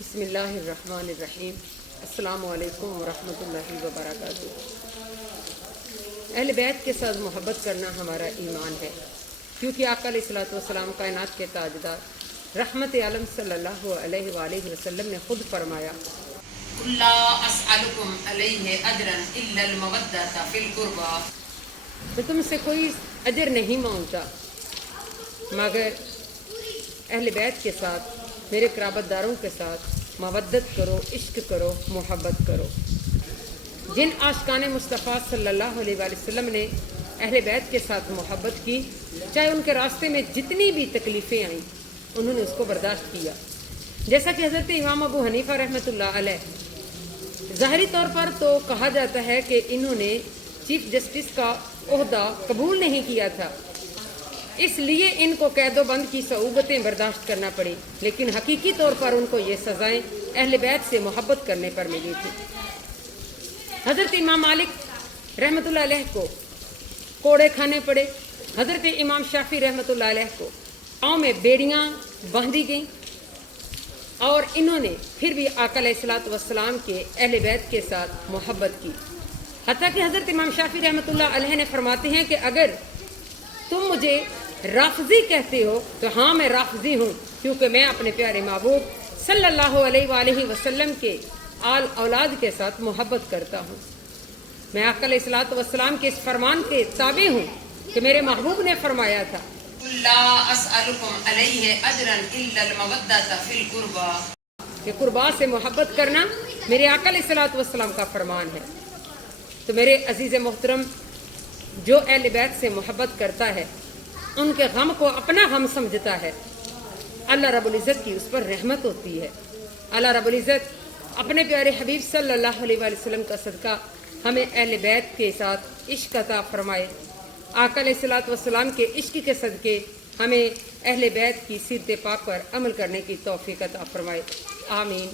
بسم اللہ الرحمن الرحیم۔ السلام علیکم ورحمۃ اللہ وبرکاتہ۔ اہل بیت کے ساتھ محبت کرنا ہمارا ایمان ہے، کیونکہ آقا علیہ الصلوۃ والسلام کائنات کے تاجدار رحمت عالم صلی اللہ علیہ وآلہ وسلم نے خود فرمایا، لا اسألکم علیہ اجرا الا المودۃ فی القربى، میں تم سے کوئی اجر نہیں مانگتا مگر اہل بیت کے ساتھ، میرے قرابت داروں کے ساتھ مودت کرو، عشق کرو، محبت کرو۔ جن عاشقان مصطفیٰ صلی اللہ علیہ وآلہ وسلم نے اہل بیت کے ساتھ محبت کی، چاہے ان کے راستے میں جتنی بھی تکلیفیں آئیں انہوں نے اس کو برداشت کیا۔ جیسا کہ حضرت امام ابو حنیفہ رحمۃ اللہ علیہ، ظاہری طور پر تو کہا جاتا ہے کہ انہوں نے چیف جسٹس کا عہدہ قبول نہیں کیا تھا، اس لیے ان کو قید و بند کی صعوبتیں برداشت کرنا پڑی، لیکن حقیقی طور پر ان کو یہ سزائیں اہل بیت سے محبت کرنے پر ملی تھی۔ حضرت امام مالک رحمۃ اللہ علیہ کو کوڑے کھانے پڑے، حضرت امام شافعی رحمۃ اللہ علیہ کو پاؤں میں بیڑیاں باندھی گئیں، اور انہوں نے پھر بھی آقا علیہ الصلوۃ والسلام کے اہل بیت کے ساتھ محبت کی۔ حتیٰ کہ حضرت امام شافعی رحمۃ اللہ علیہ نے فرماتے ہیں کہ اگر تم مجھے رافضی کہتے ہو تو ہاں میں رافضی ہوں، کیونکہ میں اپنے پیارے محبوب صلی اللہ علیہ وآلہ وسلم کے آل اولاد کے ساتھ محبت کرتا ہوں۔ میں آقا علیہ الصلوۃ والسلام کے اس فرمان کے تابع ہوں کہ میرے محبوب نے فرمایا تھا، لا اسألکم علیہ اجرا الا المودۃ فی القربى، کہ قربا سے محبت کرنا میرے آقا علیہ الصلوۃ والسلام کا فرمان ہے۔ تو میرے عزیز محترم، جو اہل بیت سے محبت کرتا ہے، ان کے غم کو اپنا غم سمجھتا ہے، اللہ رب العزت کی اس پر رحمت ہوتی ہے۔ اللہ رب العزت اپنے پیارے حبیب صلی اللہ علیہ وآلہ وسلم کا صدقہ ہمیں اہل بیت کے ساتھ عشق عطا فرمائے۔ آقا علیہ الصلوۃ والسلام کے عشق کے صدقے ہمیں اہل بیت کی سیرت پاک پر عمل کرنے کی توفیق عطا فرمائے، آمین۔